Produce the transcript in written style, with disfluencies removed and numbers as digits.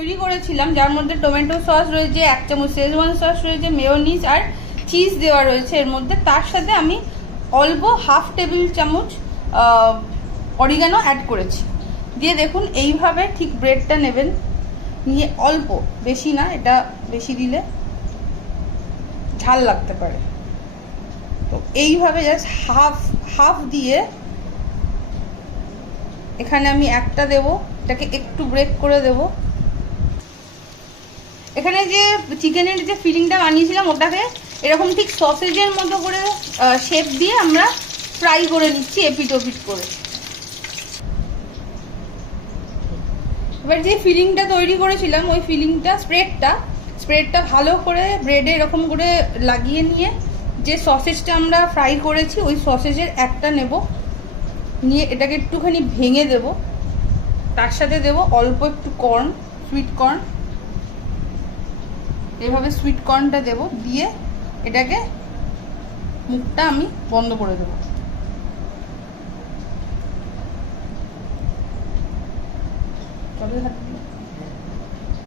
তৈরি করেছিলাম, যার মধ্যে টমেটো সস রয়েছে, 1 চামচ শেজওয়ান সস রয়েছে, মেয়োনিজ আর চিজ দেওয়া রয়েছে এর মধ্যে। তার সাথে আমি অল্প হাফ টেবিল চামচ অরিগানো অ্যাড করেছি। দিয়ে দেখুন এইভাবে ঠিক ব্রেডটা নেবেন, নিয়ে অল্প, বেশি না, এটা বেশি দিলে ঝাল লাগতে পারে। তো এইভাবে জাস্ট হাফ হাফ দিয়ে এখানে আমি একটা দেব, এটাকে একটু ব্রেক করে দেব। এখানে যে চিকেনের যে ফিলিংটা বানিয়েছিলাম ওটাকে এরকম ঠিক সসেজের মতো করে শেপ দিয়ে আমরা ফ্রাই করে নিচ্ছি এপিট ওপিট করে। এবার যে ফিলিংটা তৈরি করেছিলাম ওই ফিলিংটা স্প্রেডটা ভালো করে ব্রেডে এরকম করে লাগিয়ে নিয়ে যে সসেজটা আমরা ফ্রাই করেছি ওই সসেজের একটা নেব, নিয়ে এটাকে একটুখানি ভেঙে দেব। তার সাথে দেব অল্প একটু কর্ন, সুইট কর্ন, এভাবে সুইট কর্নটা দেব। দিয়ে এটাকে মুখটা আমি বন্ধ করে দেব। চলো